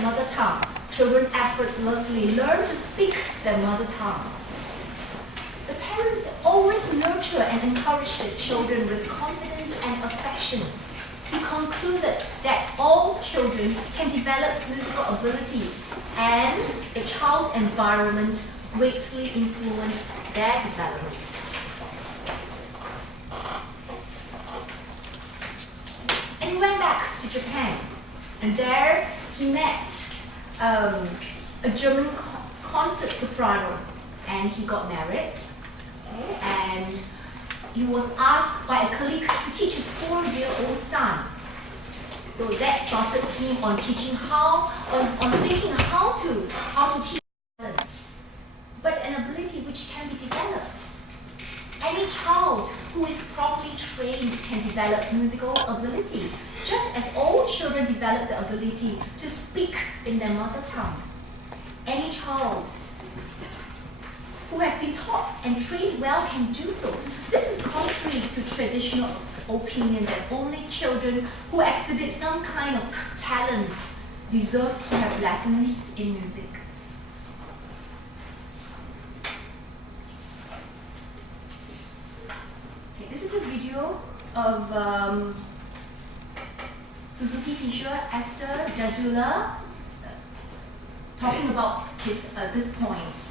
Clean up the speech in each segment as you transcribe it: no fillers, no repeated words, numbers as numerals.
their mother tongue. Children effortlessly learn to speak their mother tongue. The parents always nurture and encourage the children with confidence and affection. He concluded that all children can develop musical ability, and the child's environment greatly influence their development. And he went back to Japan, and there he met a German concert soprano, and he got married. And he was asked by a colleague to teach his 4-year-old son. So that started him on thinking how to teach talent, but an ability which can be developed. Any child who is properly trained can develop musical ability, just as all children develop the ability to speak in their mother tongue. Any child who has been taught and trained well can do so. This is contrary to traditional opinion that only children who exhibit some kind of talent deserve to have lessons in music. Okay, this is a video of Suzuki teacher Esther Dadula talking about this point.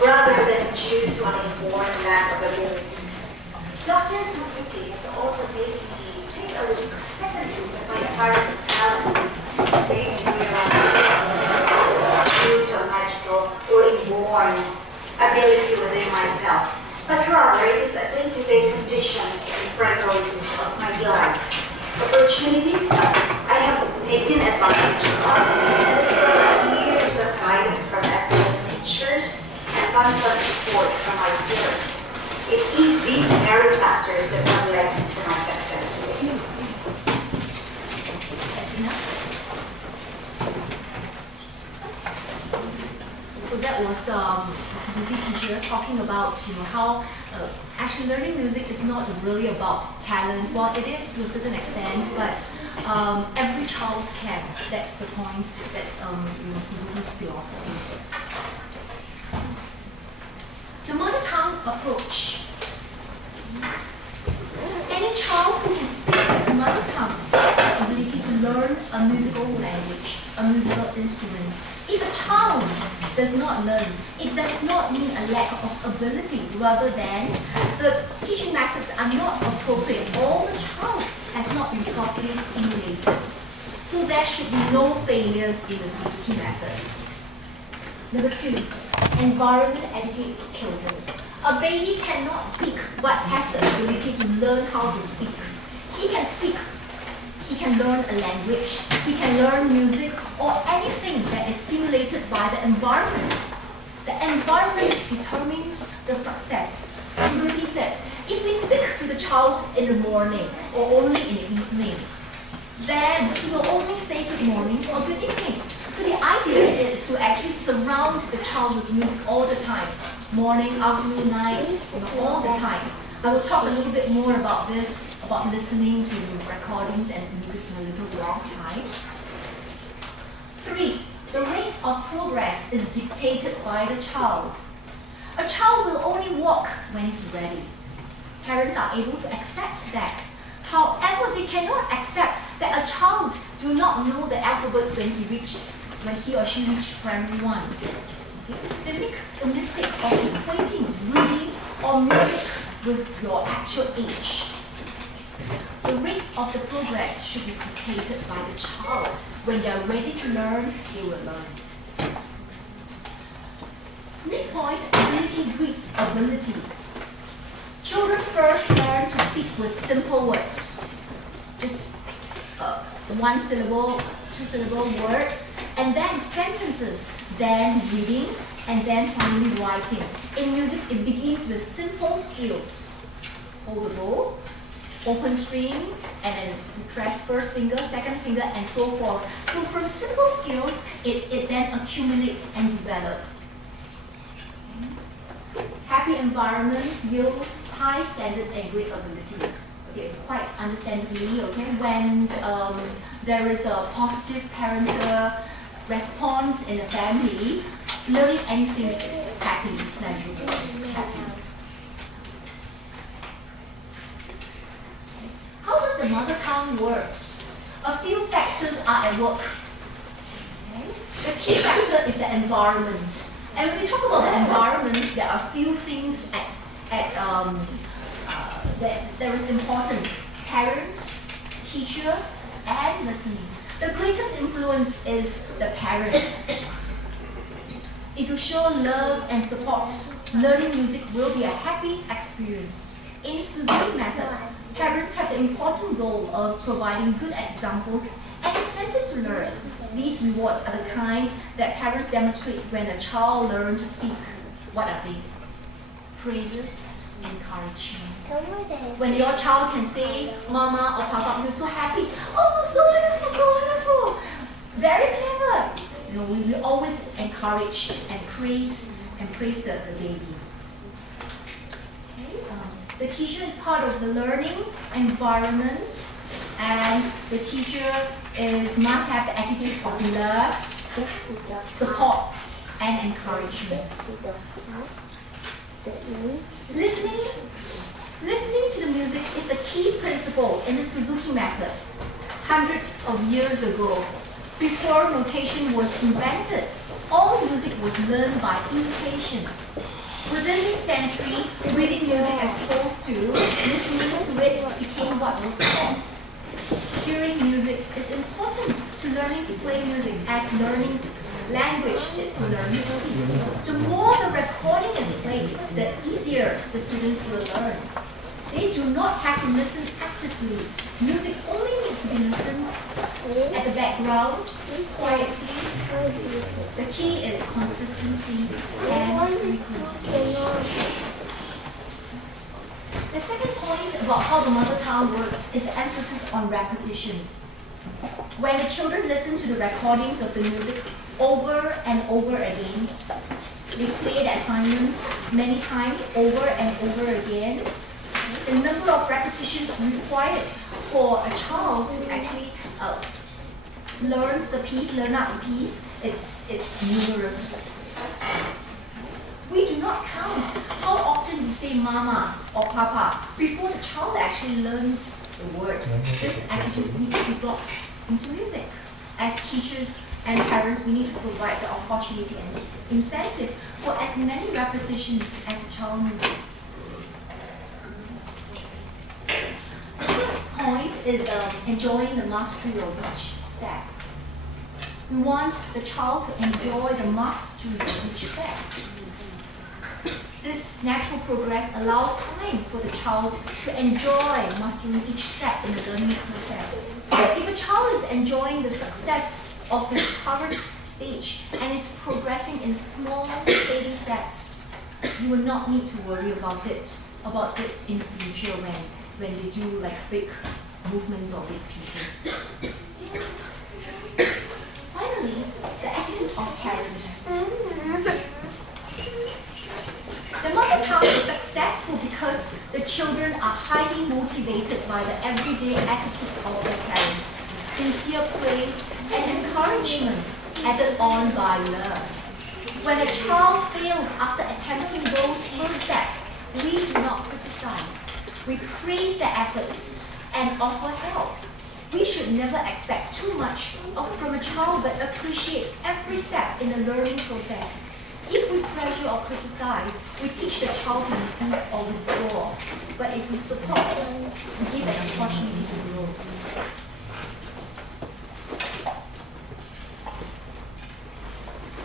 Rather than due to an inborn lack of ability. Dr. Suzuki has also made me take a look secondly at my apparent talents, made me realize due to a magical or inborn ability within myself, but rather it is a day-to-day conditions and priorities of my life. Opportunities I have taken advantage of, and as well as years of guidance from excellent teachers and constant support from my parents. It is these very factors that have led to my success today. That's enough. So that was Suzuki teacher talking about how actually learning music is not really about talent. Well, it is to a certain extent, but every child can. That's the point that Suzuki's philosophy. The mother tongue approach. Any child who can speak his mother tongue has the ability to learn a musical language, a musical instrument. If a child does not learn, it does not mean a lack of ability, rather than the teaching methods are not appropriate or the child has not been properly stimulated. So there should be no failures in the Suzuki method. Number 2, environment educates children. A baby cannot speak but has the ability to learn how to speak. He can speak, he can learn a language, he can learn music or anything that is stimulated by the environment. The environment determines the success. Suzuki said, if we speak to the child in the morning or only in the evening, then he will only say good morning or good evening. So the idea is to actually surround the child with music all the time. Morning, afternoon, night, all the time. I will talk a little bit more about this, about listening to recordings and music in a little while time. 3, the rate of progress is dictated by the child. A child will only walk when he's ready. Parents are able to accept that. However, they cannot accept that a child do not know the alphabets when he or she reached primary 1. They make the mistake of equating reading or music with your actual age. The rate of the progress should be dictated by the child. When they are ready to learn, they will learn. Next point, ability breeds ability. Children first learn to speak with simple words. Just one syllable, two syllable words, and then sentences, then reading, and then finally writing. In music, it begins with simple skills. Hold the bow, open string, and then press first finger, second finger, and so forth. So from simple skills, it then accumulates and develops. Happy environment yields high standards and great ability. Okay, quite understandably, okay, when there is a positive parental response in the family, learning anything is happy, is pleasurable, is happy. How does the mother tongue works? A few factors are at work. Okay? The key factor is the environment. And when we talk about the environment, there are a few things that is important. Parents, teacher, and listening. The greatest influence is the parents. If you show love and support, learning music will be a happy experience. In Suzuki method, parents have the important role of providing good examples and incentive to learn. These rewards are the kind that parents demonstrate when a child learns to speak. What are they? Praises, encouragement. When your child can say, Mama or Papa, you're so happy. Oh, so wonderful, so wonderful. Very clever. You know, we always encourage and praise the baby. Okay. The teacher is part of the learning environment, and the teacher must have the attitude of love, support, and encouragement. Listening to the music is the key principle in the Suzuki method. Hundreds of years ago, before notation was invented, all music was learned by imitation. Within this century, reading music as opposed to listening to it became what was taught. Hearing music is important to learning to play music, as learning language is to learn to speak. The more the recording is played, the easier the students will learn. They do not have to listen actively. Music only needs to be listened at the background, quietly. The key is consistency and frequency. The second point about how the mother tongue works is the emphasis on repetition. When the children listen to the recordings of the music over and over again, they play the assignments many times over and over again. The number of repetitions required for a child to actually learn out the piece, it's numerous. We do not count how often we say mama or papa before the child actually learns the words. This attitude needs to be brought into music. As teachers and parents, we need to provide the opportunity and incentive for as many repetitions as the child needs. The third point is enjoying the mastery of each step. We want the child to enjoy the mastery of each step. This natural progress allows time for the child to enjoy mastering each step in the learning process. If a child is enjoying the success of his current stage and is progressing in small, steady steps, you will not need to worry about it in the future when they do like big movements or big pieces. Finally, the attitude of parents. The mother tongue is successful because the children are highly motivated by the everyday attitude of their parents, sincere praise and encouragement added on by love. When a child fails after attempting those first steps, we do not criticize. We praise their efforts and offer help. We should never expect too much from a child, but appreciate every step in the learning process. If we pressure or criticize, we teach the child to resist or withdraw. But if we support, we give an opportunity to grow.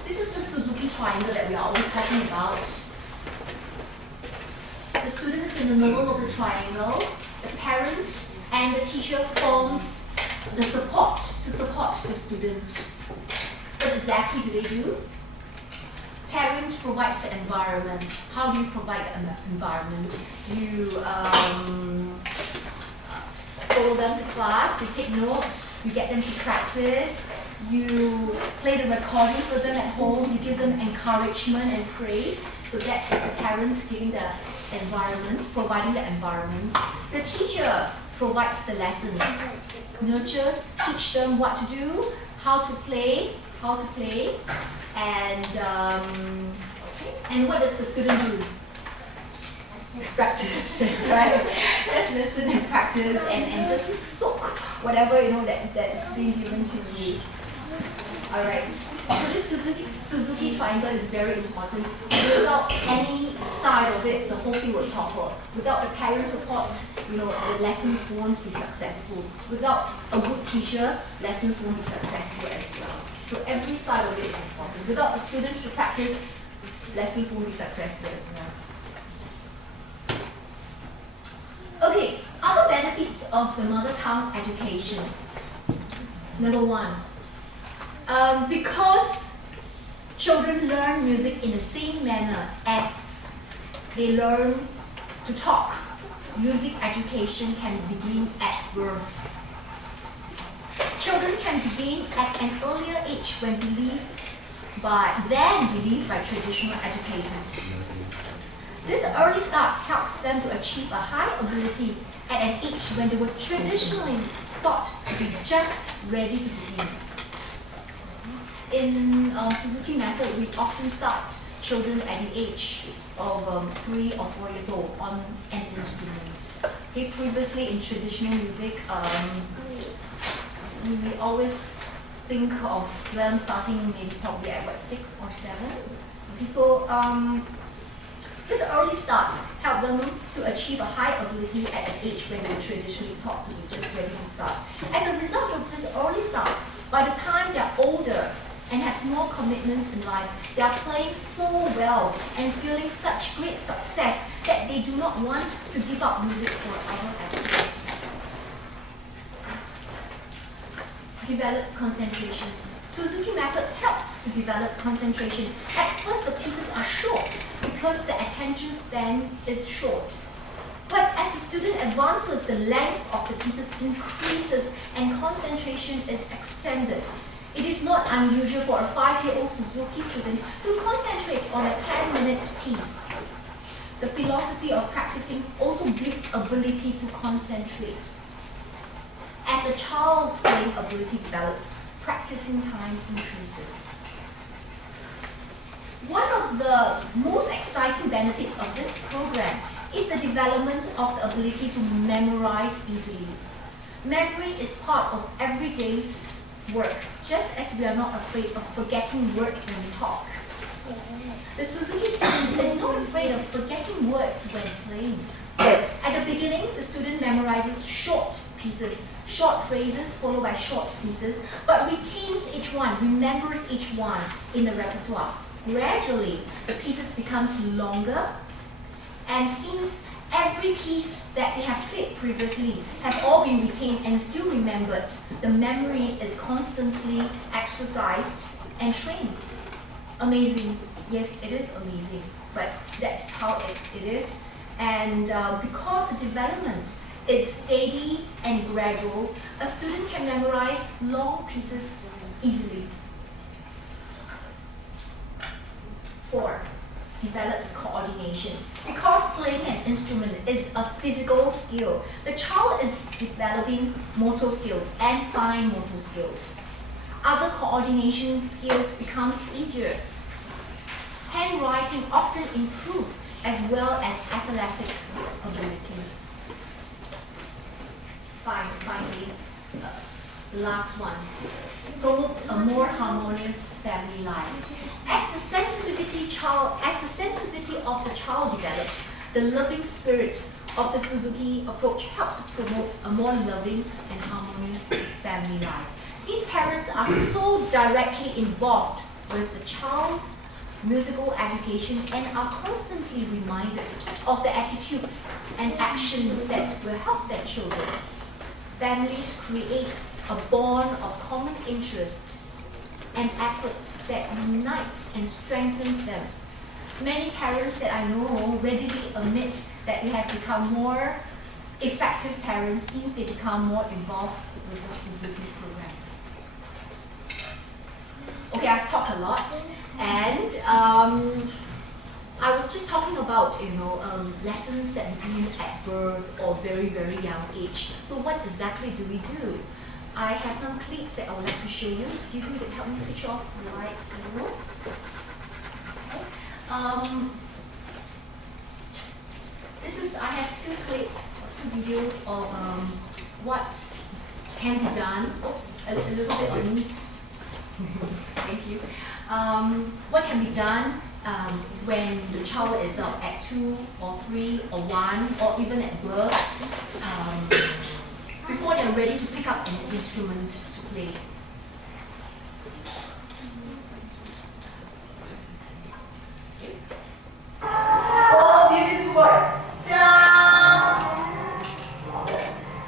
This is the Suzuki triangle that we are always talking about. The student is in the middle of the triangle. The parents and the teacher forms the support to support the student. What exactly do they do? Parent provides the environment. How do you provide an environment? You follow them to class, you take notes, you get them to practice, you play the recording for them at home, you give them encouragement and praise. So that is the parent giving the environment, providing the environment. The teacher provides the lesson, nurtures, teach them what to do, how to play, and what does the student do? Practice, that's right. Just listen and practice and just soak whatever that's being given to you. Alright. So this Suzuki triangle is very important. Without any side of it, the whole thing will topple. Without the parent support, the lessons won't be successful. Without a good teacher, lessons won't be successful as well. So every side of it is important. Without the students to practice, lessons won't be successful as well. Okay, other benefits of the mother tongue education. Number one, because children learn music in the same manner as they learn to talk, music education can begin at birth. Children can begin at an earlier age when believed by traditional educators. This early start helps them to achieve a high ability at an age when they were traditionally thought to be just ready to begin. In Suzuki method, we often start children at the age of 3 or 4 years old on an instrument. Okay, previously in traditional music, we always think of them starting maybe probably at 6 or 7. Okay, so this early starts help them to achieve a high ability at an age when they were traditionally taught to be just ready to start. As a result of this early start, by the time they are older and have more commitments in life, they are playing so well and feeling such great success that they do not want to give up music for other activities. Develops concentration. Suzuki method helps to develop concentration. At first, the pieces are short because the attention span is short. But as the student advances, the length of the pieces increases and concentration is extended. It is not unusual for a 5-year-old Suzuki student to concentrate on a 10-minute piece. The philosophy of practicing also builds ability to concentrate. As a child's playing ability develops, practicing time increases. One of the most exciting benefits of this program is the development of the ability to memorize easily. Memory is part of everyday's work, just as we are not afraid of forgetting words when we talk. The Suzuki student is not afraid of forgetting words when playing. At the beginning, the student memorizes short pieces, short phrases followed by short pieces, but retains each one, remembers each one in the repertoire. Gradually, the pieces becomes longer, and since every piece that they have played previously have all been retained and still remembered, the memory is constantly exercised and trained. Amazing. Yes, it is amazing, but that's how it is. And because the development is steady and gradual, a student can memorize long pieces easily. 4. Develops coordination. Because playing an instrument is a physical skill, the child is developing motor skills and fine motor skills. Other coordination skills becomes easier. Handwriting often improves as well as athletic ability. Finally, the last one, promotes a more harmonious family life. As the sensitivity of the child develops, the loving spirit of the Suzuki approach helps to promote a more loving and harmonious family life. Since parents are so directly involved with the child's musical education and are constantly reminded of the attitudes and actions that will help their children, families create a bond of common interests and efforts that unites and strengthens them. Many parents that I know readily admit that they have become more effective parents since they become more involved with the Suzuki program. Okay, I've talked a lot, and I was just talking about lessons that begin at birth or very, very young age. So what exactly do we do? I have some clips that I would like to show you. Do you think you could help me switch off the lights? I have two clips, two videos of what can be done. Oops, a little bit on me. Thank you. What can be done when the child is at 2 or 3 or 1 or even at birth, before they're ready to pick up an instrument to play. Oh, beautiful voice. Down,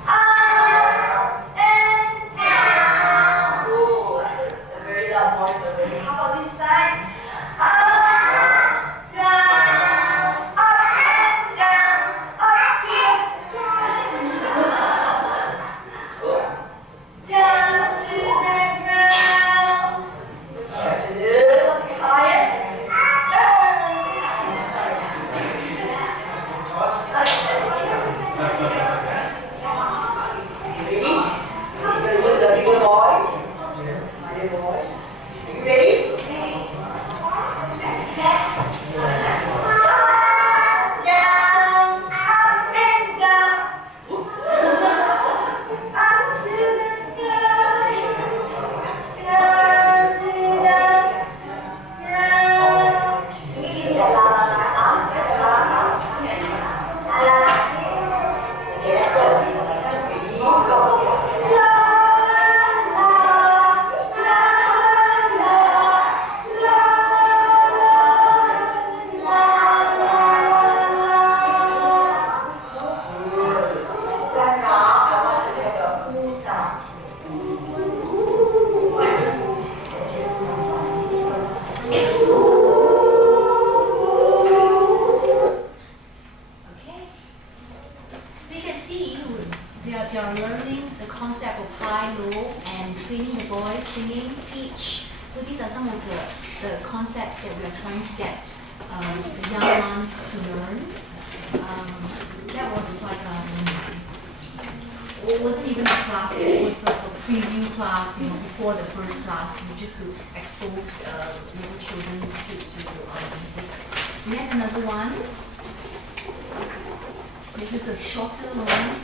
up, and down. Oh, a very loud voice already. How about this side? Up, down, up and down, up to the sky. Down to the ground. Stretch a little higher. Before the first class, just to expose little children to music. We have another one. This is a shorter one.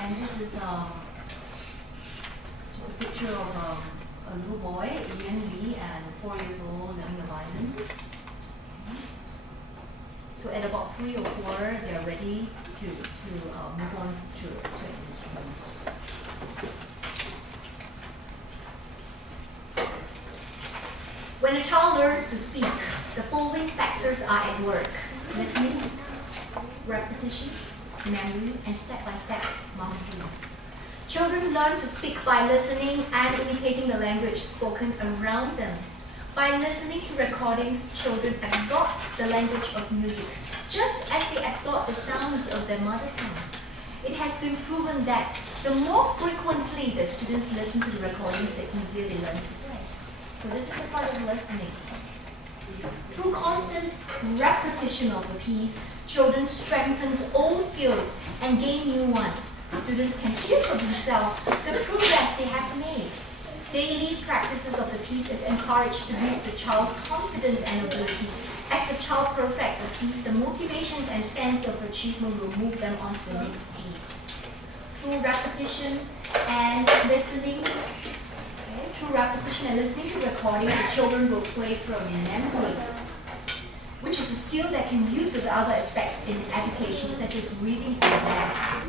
And this is just a picture of a little boy, Ian Lee, and 4 years old, learning the violin. So at about 3 or 4, they are ready to move on to an instrument. When a child learns to speak, the following factors are at work: listening, repetition, memory, and step-by-step mastery. Children learn to speak by listening and imitating the language spoken around them. By listening to recordings, children absorb the language of music, just as they absorb the sounds of their mother tongue. It has been proven that the more frequently the students listen to the recordings, the easier they learn to play. So this is a part of listening. Through constant repetition of the piece, children strengthen old skills and gain new ones. Students can hear for themselves the progress they have made. Daily practices of the piece is encouraged to boost the child's confidence and ability. As the child perfects the piece, the motivation and sense of achievement will move them on to the next piece. Through repetition and listening, to recording, the children will play from memory, which is a skill that can be used with other aspects in education, such as reading and math.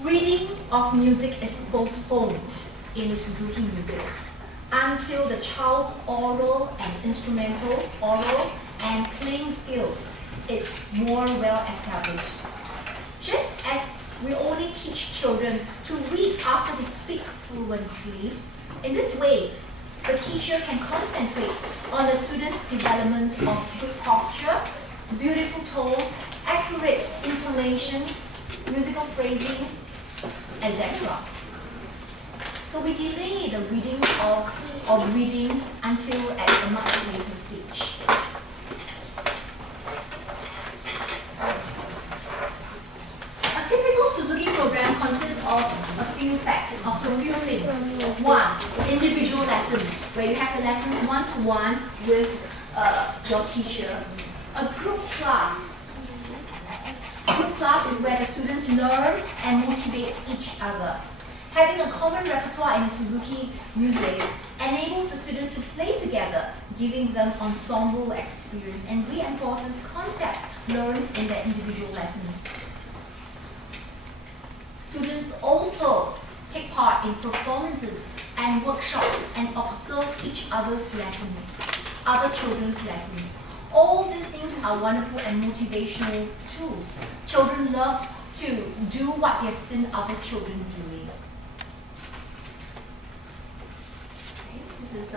Reading of music is postponed in the Suzuki music until the child's oral and playing skills is more well established. Just as we only teach children to read after they speak fluently, in this way, the teacher can concentrate on the student's development of good posture, beautiful tone, accurate intonation, musical phrasing, etc. So we delay the reading of reading until at a much later stage. A typical Suzuki program consists of a few things. One, individual lessons, where you have the lessons one-to-one with your teacher. A group class. Group class is where the students learn and motivate each other. Having a common repertoire in the Suzuki music enables the students to play together, giving them ensemble experience and reinforces concepts learned in their individual lessons. Students also take part in performances and workshops and observe each other's lessons, other children's lessons. All these things are wonderful and motivational tools. Children love to do what they have seen other children doing. Okay, this is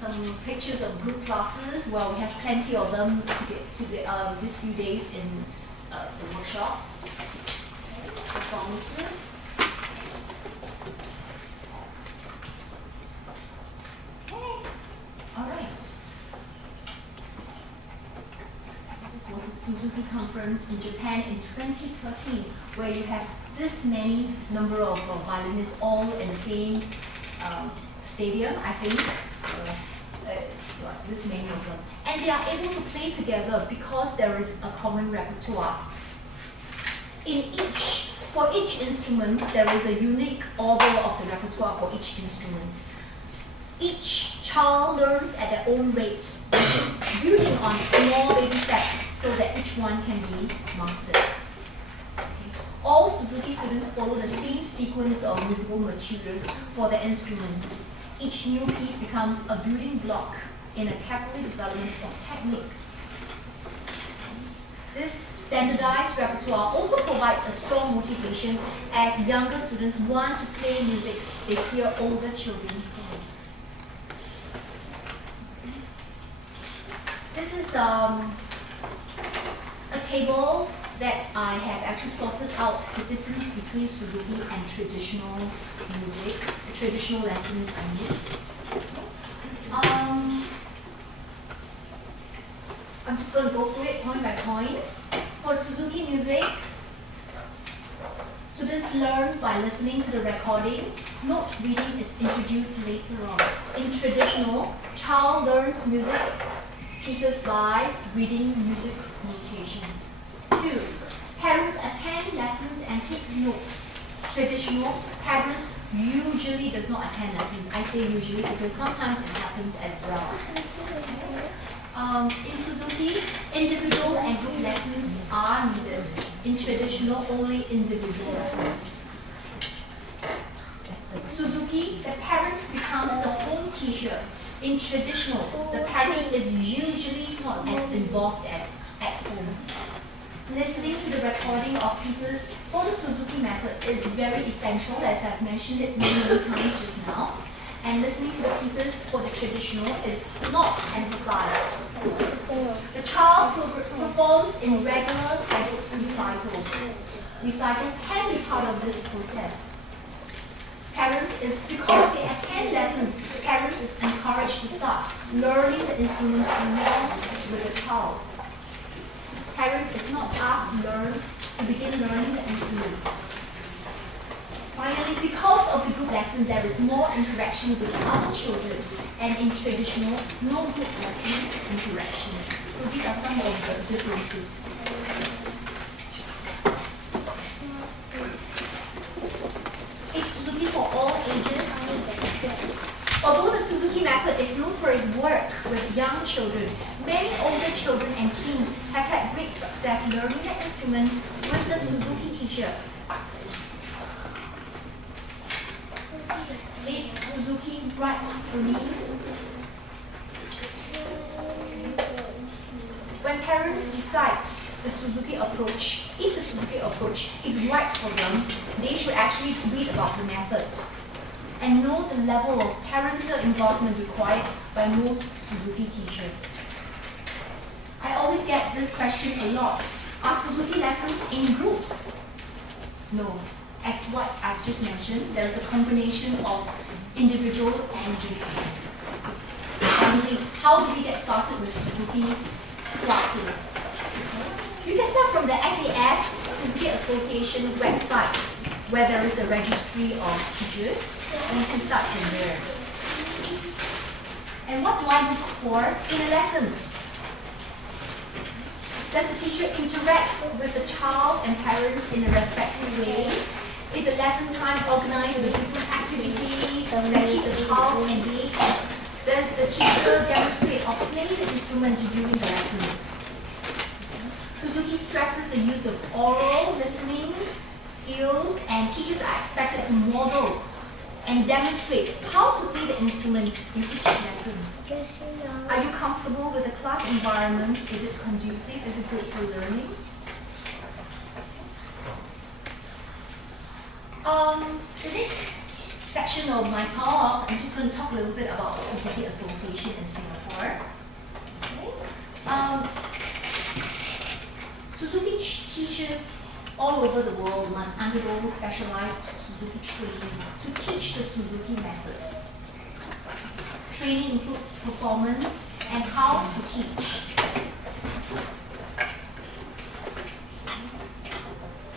some pictures of group classes. Well, we have plenty of them these few days in the workshops, performances. Was a Suzuki conference in Japan in 2013, where you have this many number of violinists all in the same stadium, I think. It's like this many of them. And they are able to play together because there is a common repertoire. For each instrument, there is a unique order of the repertoire for each instrument. Each child learns at their own rate, building on small baby steps, so that each one can be mastered. All Suzuki students follow the same sequence of musical materials for the instrument. Each new piece becomes a building block in a carefully development of technique. This standardized repertoire also provides a strong motivation as younger students want to play music they hear older children play. This is a table that I have actually sorted out the difference between Suzuki and traditional music, traditional lessons I mean. I'm just going to go through it point by point. For Suzuki music, students learn by listening to the recording. Note reading is introduced later on. In traditional, child learns music pieces by reading music notation. 2. Parents attend lessons and take notes. Traditional, parents usually does not attend lessons. I say usually because sometimes it happens as well. In Suzuki, individual and group lessons are needed. In traditional, only individual lessons. Suzuki, the parent becomes the home teacher. In traditional, the parent is usually not as involved as at home. Listening to the recording of pieces for the Suzuki method is very essential, as I've mentioned it many times just now. And listening to the pieces for the traditional is not emphasized. The child performs in regular scheduled recitals. Recitals can be part of this process. Parents is, because they attend lessons, parents is encouraged to start learning the instrument along with the child. Parents is not asked to begin learning the instrument. Finally, because of the group lesson, there is more interaction with other children, and in traditional, no group lesson interaction. So these are some of the differences. Is Suzuki for all ages? Although the Suzuki method is known for its work with young children, many older children and teens have had great success learning the instrument with the Suzuki teacher. Is Suzuki right for me? When parents decide the Suzuki approach, if the Suzuki approach is right for them, they should actually read about the method and know the level of parental involvement required by most Suzuki teachers. I always get this question a lot. Are Suzuki lessons in groups? No. As what I've just mentioned, there's a combination of individual and groups. Finally, how do we get started with Suzuki classes? You can start from the SAS Suzuki Association website, where there is a registry of teachers, and you can start from there. And what do I look for in a lesson? Does the teacher interact with the child and parents in a respectful way? Is the lesson time organized with different activities that keep the child engaged? Does the teacher demonstrate or play the instrument during the lesson? Suzuki stresses the use of oral listening skills, and teachers are expected to model and demonstrate how to play the instrument in each lesson. Are you comfortable with the class environment? Is it conducive? Is it good for learning? The next section of my talk, I'm just going to talk a little bit about the Suzuki Association in Singapore. Okay. Suzuki teachers all over the world must undergo specialized Suzuki training to teach the Suzuki method. Training includes performance and how to teach.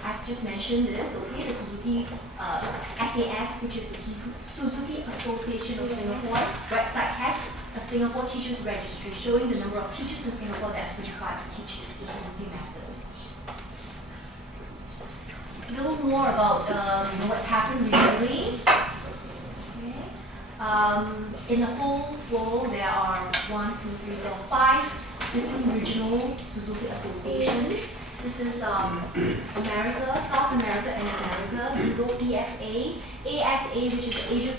I've just mentioned this, okay, the Suzuki SAS, which is the Suzuki Association of Singapore website, has a Singapore Teachers Registry showing the number of teachers in Singapore that are certified to teach the Suzuki method. A little more about what's happened recently. Okay. In the whole world, there are 5 different regional Suzuki associations. This is America, South America and America, Europe ESA, ASA, which is the Asia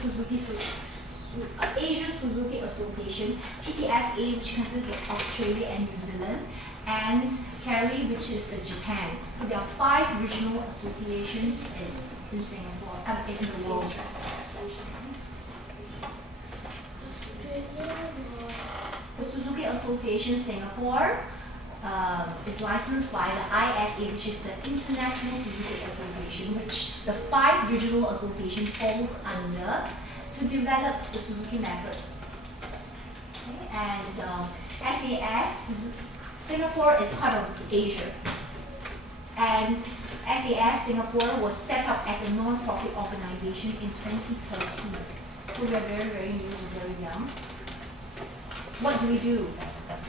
Suzuki Association, PPSA, which consists of Australia and New Zealand, and CARI, which is the Japan. So there are 5 regional associations in Singapore, in the world. The Suzuki Association Singapore is licensed by the ISA, which is the International Suzuki Association, which the 5 regional associations falls under to develop the Suzuki method. Okay. And SAS, Singapore is part of Asia. And SAS Singapore was set up as a non-profit organization in 2013. So we are very, very new and very young. What do we do?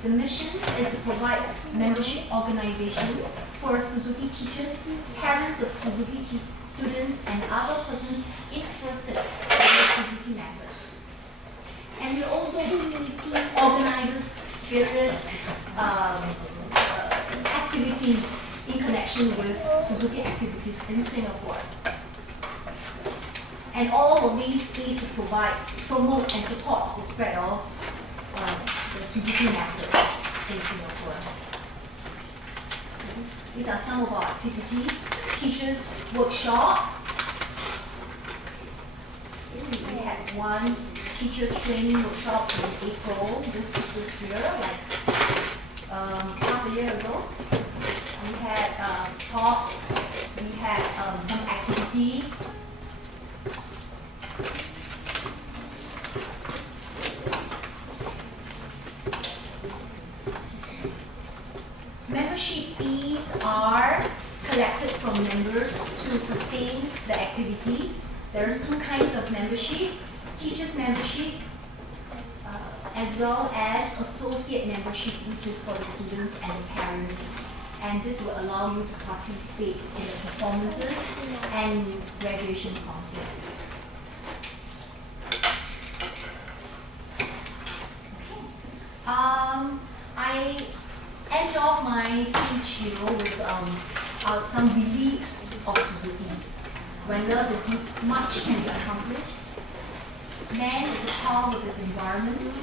The mission is to provide membership organization for Suzuki teachers, parents of Suzuki students, and other persons interested in the Suzuki method. And we also organize various activities in connection with Suzuki activities in Singapore. And all of these is to promote and support the spread of the Suzuki methods in Singapore. These are some of our activities. Teachers workshop. We had one teacher training workshop in April, this year, like half a year ago. We had talks, we had some activities. Membership fees are collected from members to sustain the activities. There's two kinds of membership, teachers membership, as well as associate membership, which is for the students and the parents. And this will allow you to participate in the performances and graduation concerts. I end off my speech with some beliefs of Suzuki. When love is deep, much can be accomplished. Man is a child of his environment.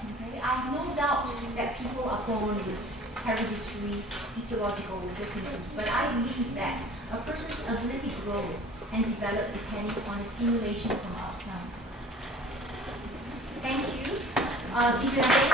Okay? I have no doubt that people are born with hereditary physiological differences, but I believe that a person's ability to grow and develop depending on the stimulation from outside. Thank you. If you have any